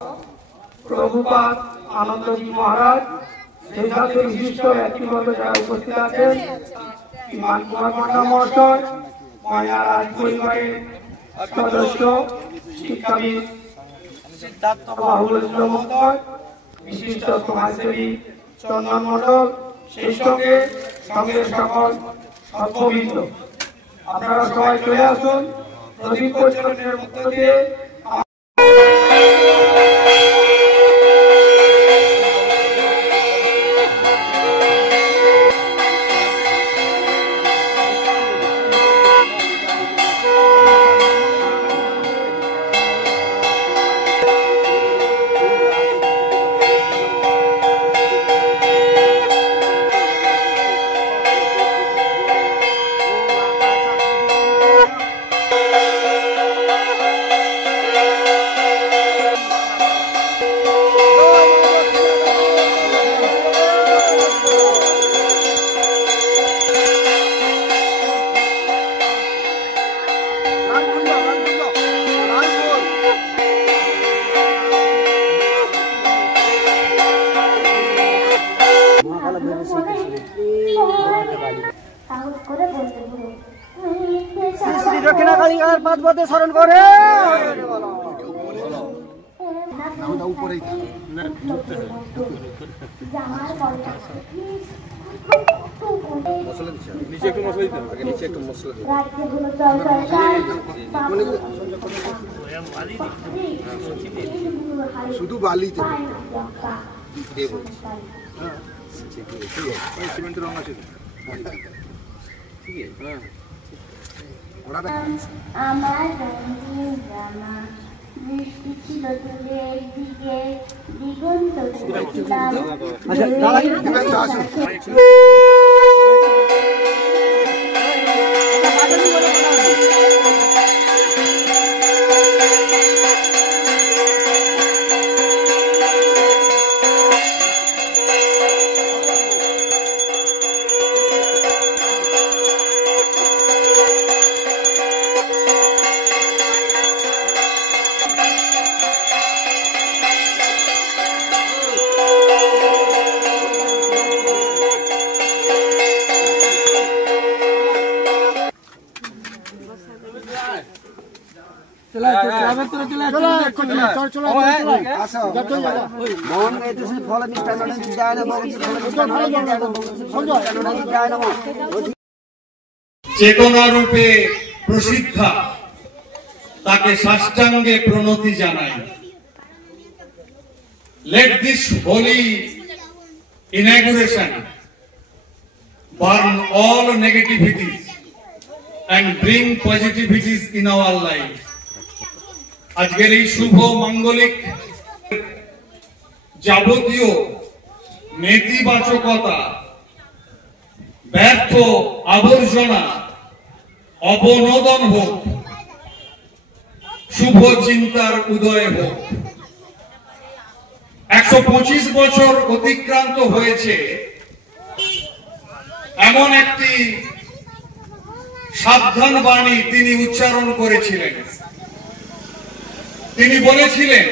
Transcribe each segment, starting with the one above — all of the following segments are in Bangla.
প্রভুপাদ আনন্দজি মহারাজ, সেই সাথে বিশিষ্ট ব্যক্তিবর্গ যারা উপস্থিত আছেন, ইমান কুমার পান্ডা মহাশয়, ময়না রাজ পরিবারের সদস্য শিক্ষাবিদ সিদ্ধার্থ বাহুল মহোদয়, বিশিষ্ট সমাজসেবী চন্দন মন্ডল, সেই সঙ্গে সঙ্গের সকল সভ্যবৃন্দ, আপনারা সবাই চলে আসুন। প্রদীপ প্রজ্বলনের মধ্য দিয়ে দক্ষিণাকালীর 5 পদে স্মরণ করে শুধু বালিতে সিমেন্টের রং আছে আমার রঙিন জামা, বৃষ্টি ছিল দূরের দিকে, দিগন্ত দেখছিলাম। চেতনা রূপে প্রসিদ্ধা, তাকে সাষ্টাঙ্গে প্রণতি জানাই। Let this holy inauguration burn all negativities and bring positivities in our life. আজকের এই শুভ মাঙ্গলিক যাবতীয় নেতিবাচকতা, ব্যর্থ আবর্জনা অবনোদন হোক, শুভ চিন্তার উদয় হোক। 125 বছর অতিক্রান্ত হয়েছে, এমন একটি সাবধান বাণী তিনি উচ্চারণ করেছিলেন। তিনি বলেছিলেন,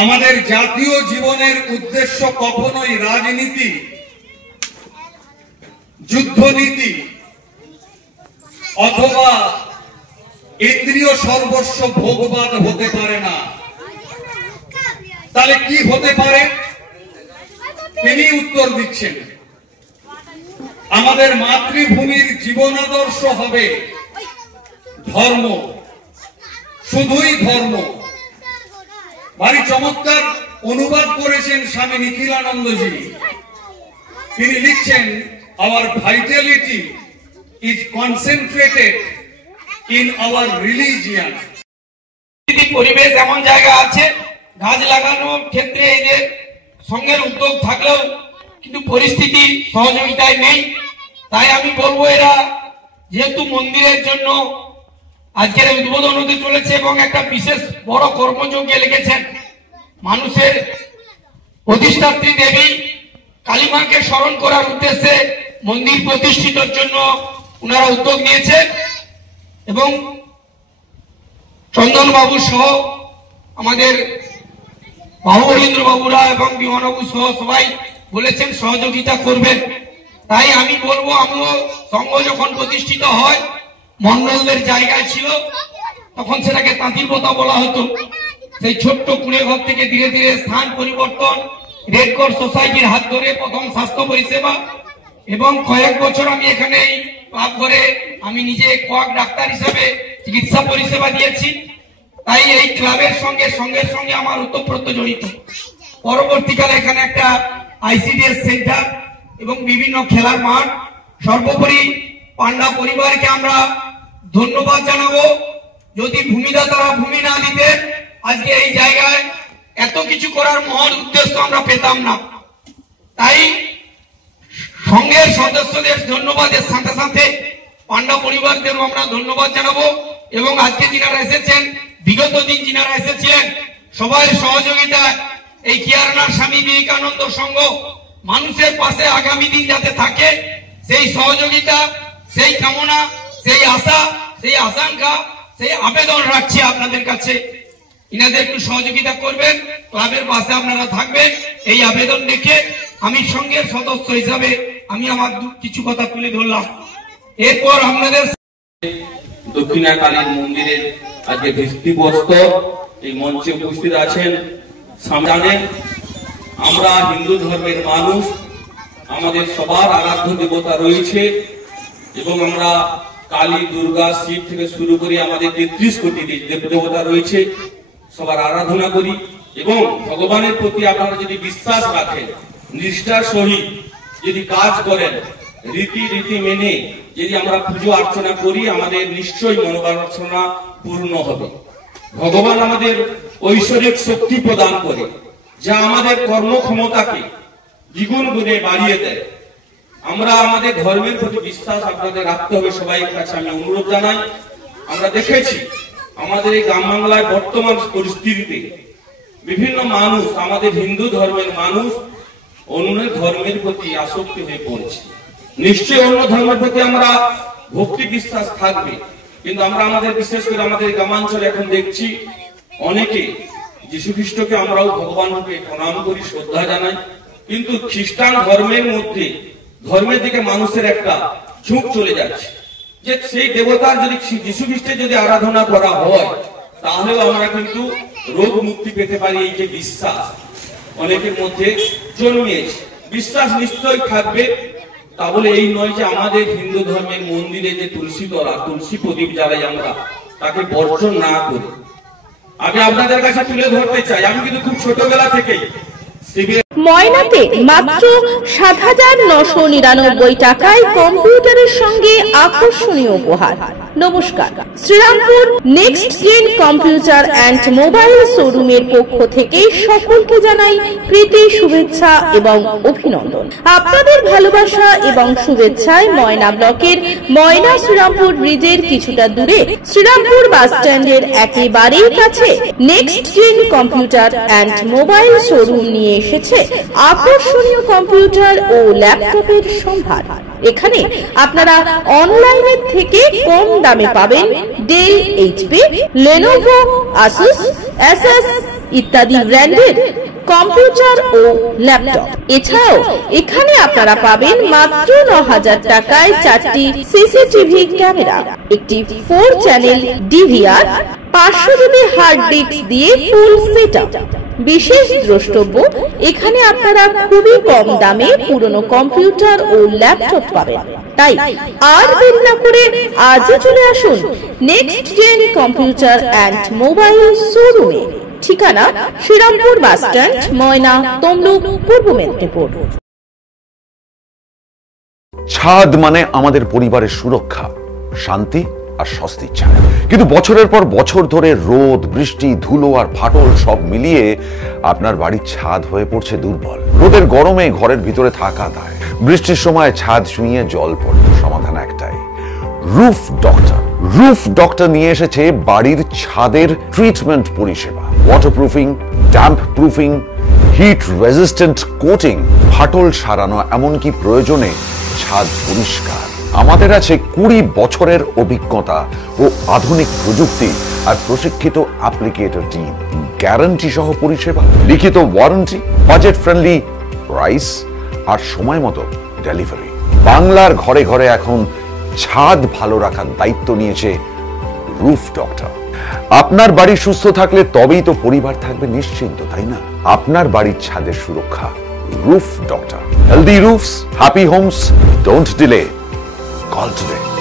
আমাদের জাতীয় জীবনের উদ্দেশ্য কখনোই রাজনীতি, যুদ্ধনীতি অথবা ইন্দ্রিয় সর্বস্ব ভোগবাদ হতে পারে না। তাহলে কি হতে পারে? তিনি উত্তর দিচ্ছেন, আমাদের মাতৃভূমির জীবনাদর্শ হবে ধর্ম, শুধুই ধর্ম। ভারী চমৎকার অনুবাদ করেছেন স্বামী নিখিলানন্দজি। তিনি লিখছেন, our vitality is concentrated in our religion. পরিবেশ এমন জায়গা আছে, গাছ লাগানোর ক্ষেত্রে এদের সঙ্গের উদ্যোগ থাকলেও কিন্তু পরিস্থিতি সহযোগিতায় নেই। তাই আমি বলবো, এরা যেহেতু মন্দিরের জন্য আজকের উদ্বোধন হতে চলেছে এবং একটা বিশেষ বড় কর্মযজ্ঞে লেগেছেন, মানুষের প্রতিষ্ঠাত্রী দেবী কালীমাকে স্মরণ করার উদ্দেশ্যে মন্দির প্রতিষ্ঠিতর জন্য ওনারা উদ্যোগ নিয়েছেন এবং চন্দন বাবু সহ আমাদের বাহুবলীন্দ্র বাবুরা এবং বিমানবাবু সহ সবাই বলেছেন সহযোগিতা করবেন। তাই আমি বলবো, আমরা সংঘ যখন প্রতিষ্ঠিত হয় মন্ডলদের জায়গায় ছিল, তখন সেটাকে তাঁতির পোতা বলা হতো। সেই ছোট্ট কুড়ে ঘর থেকে ধীরে ধীরে স্থান পরিবর্তন, রেড ক্রস সোসাইটির হাত ধরে প্রথম স্বাস্থ্য পরিষেবা, এবং কয়েক বছর আমি এখানে এই ক্লাব করে আমি নিজে কোয়াক ডাক্তার হিসেবে চিকিৎসা পরিষেবা দিয়েছি। তাই এই ক্লাবের সঙ্গে সঙ্গে আমার ওতপ্রোত জড়িত। পরবর্তীকালে এখানে একটা আইসিডিএস সেন্টার এবং বিভিন্ন খেলার মাঠ, সর্বোপরি পান্ডা পরিবারকে আমরা ধন্যবাদ জানাবো। যদি ভূমিদাতারা ভূমি না দিতেন আজকে এই জায়গায় এত কিছু করার মহৎ উদ্দেশ্য আমরা পেতাম না। তাই সংঘের সদস্যদের ধন্যবাদের সাথে সাথে পান্ডা পরিবারদেরও আমরা ধন্যবাদ জানাবো। এবং আজকে যিনারা এসেছেন, বিগত দিন যিনারা এসেছিলেন, সবাই সহযোগিতায় এই কিয়ারনার স্বামী বিবেকানন্দ সংঘ মানুষের পাশে আগামী দিন যাতে থাকে, সেই সহযোগিতা, সেই কামনা, সেই আশা, সেই আকাঙ্ক্ষা, সেই আবেদন রাখছি আপনাদের কাছে। ইনাদের একটু সহযোগিতা করবেন, ক্লাবের পাশে আপনারা থাকবেন, এই আবেদন রেখে আমি সংঘের সদস্য হিসাবে আমি আমার কিছু কথা তুলে ধরলাম। এরপর আপনাদের দক্ষিণাকালীর মন্দিরের আজকে ভিত্তিপ্রস্তর এই মঞ্চে উপস্থিত আছেন। জানেন আমরা হিন্দু ধর্মের মানুষ, আমাদের সবার আরাধ্য দেবতা রয়েছে এবং আমরা কালী, দুর্গা, শিব থেকে শুরু করে আমাদের 33 কোটি দেবতা রয়েছে, সবার আরাধনা করি। এবং ভগবানের প্রতি আপনারা যদি বিশ্বাস রাখেন, নিষ্ঠার সহিত যদি কাজ করেন, রীতি মেনে যদি আমরা পুজো অর্চনা করি, আমাদের নিশ্চয়ই মনোবাসনা পূর্ণ হবে। ভগবান আমাদের ঐশ্বরিক শক্তি প্রদান করে, যা আমাদের কর্মক্ষমতাকে দ্বিগুণ গুণে বাড়িয়ে দেয়। আমরা আমাদের ধর্মের প্রতি বিশ্বাস আপনাদের রাখতে হবে, সবাই কাছে আমি অনুরোধ জানাই। আমরা দেখেছি আমাদের এই গ্রাম বাংলায় বর্তমান পরিস্থিতিতে বিভিন্ন মানুষ, আমাদের হিন্দু ধর্মের মানুষ অন্য ধর্মের প্রতি আসক্তি হয়ে পড়ছে। নিশ্চয়ই অন্য ধর্মের প্রতি আমরা ভক্তি বিশ্বাস থাকবে, কিন্তু আমরা আমাদের বিশেষ করে আমাদের গ্রামাঞ্চলে এখন দেখছি অনেকে যীশু খ্রিস্টকে আমরাও ভগবান রূপে প্রণাম করি, শ্রদ্ধা জানাই, কিন্তু খ্রিস্টান ধর্মের মধ্যে ধর্মের দিকে মানুষের একটা ঝুঁক চলে যাচ্ছে, যে সেই দেবতার যদি যীশু খ্রিস্টের যদি আরাধনা করা হয় তাহলেও আমরা কিন্তু রোগ মুক্তি পেতে পারি। এই যে বিশ্বাস অনেকের মধ্যে জন্মিয়েছে, বিশ্বাস নিশ্চয়ই থাকবে। তা বলে এই নয় যে আমাদের হিন্দু ধর্মের মন্দিরে যে তুলসী তলা, তুলসী প্রদীপ জ্বালাই আমরা, তাকে বর্জন না করি। আমি আপনাদের কাছে তুলে ধরতে চাই, আমি কিন্তু খুব ছোটবেলা থেকেই ময়নাতে মাত্র ৭,৯৯৯ টাকায় কম্পিউটারের সঙ্গে আকর্ষণীয় উপহার। নমস্কার, Srirampur next gen computer and mobile শোরুমের পক্ষ থেকে সকলকে জানাই প্রীতি, শুভেচ্ছা এবং অভিনন্দন। আপনাদের ভালোবাসা এবং শুভেচ্ছায় ময়না ব্লকের ময়না শ্রীরামপুর ব্রিজের কিছুটা দূরে শ্রীরামপুর বাস স্ট্যান্ডের একেবারেই কাছে next gen computer and mobile showroom নিয়ে এসেছে আকর্ষণীয় কম্পিউটার ও ল্যাপটপের সম্ভার। এখানে আপনারা অনলাইনের থেকে কম দামে পাবেন ডেল, এইচপি, লেনোভো, আসুস, এসএস ইত্যাদি ব্র্যান্ডের কম্পিউটার ও ল্যাপটপ। এছাড়াও এখানে আপনারা পাবেন মাত্র ৯,০০০ টাকায় 4টি সিসিটিভি ক্যামেরা, একটি 4 channel DVR, 500 GB hard disk দিয়ে ফুল সেটআপ। বিশেষ দ্রষ্টব্য, এখানে আপনারা খুবই কম দামে পুরনো কম্পিউটার ও ল্যাপটপ পাবেন। তাই আর দেরি না করে আজই চলে আসুন next gen computer and mobile শোরুমে। ঠিকানা শ্রীরামপুর বাস স্ট্যান্ড, ময়না, তমলুক, পূর্ব মেদিনীপুর। ছাদ মানে আমাদের পরিবারের সুরক্ষা, শান্তি আর স্বস্তির ছায়া। কিন্তু বছরের পর বছর ধরে রোদ, বৃষ্টি, ধুলো আর ফাটল সব মিলিয়ে আপনার বাড়ির ছাদ হয়ে পড়ছে দুর্বল। রোদের গরমে ঘরের ভিতরে থাকা দায়, বৃষ্টির সময় ছাদ ছুঁয়ে জল পড়ে। সমাধান একটাই, রুফ ডক্টর। রুফ ডক্টর নিয়ে এসেছে বাড়ির ছাদের ট্রিটমেন্ট পরিষেবা, waterproofing, damp proofing, hit resistant coating, ফাটল সারানো, এমনকি প্রয়োজনে ছাদ পরিষ্কার। আমাদের আছে 20 বছরের অভিজ্ঞতা ও আধুনিক প্রযুক্তি আর প্রশিক্ষিত অ্যাপ্লিকেটর টিম, গ্যারান্টি সহ পরিষেবা, লিখিত ওয়ারেন্টি, বাজেট ফ্রেন্ডলি প্রাইস আর সময় মতো ডেলিভারি। বাংলার ঘরে ঘরে এখন ছাদ ভালো রাখার দায়িত্ব নিয়েছে রুফ ডক্টর। আপনার বাড়ি সুস্থ থাকলে তবেই তো পরিবার থাকবে নিশ্চিন্ত, তাই না? আপনার বাড়ির ছাদের সুরক্ষা roof doctor. Healthy roofs, happy homes, don't delay, call today.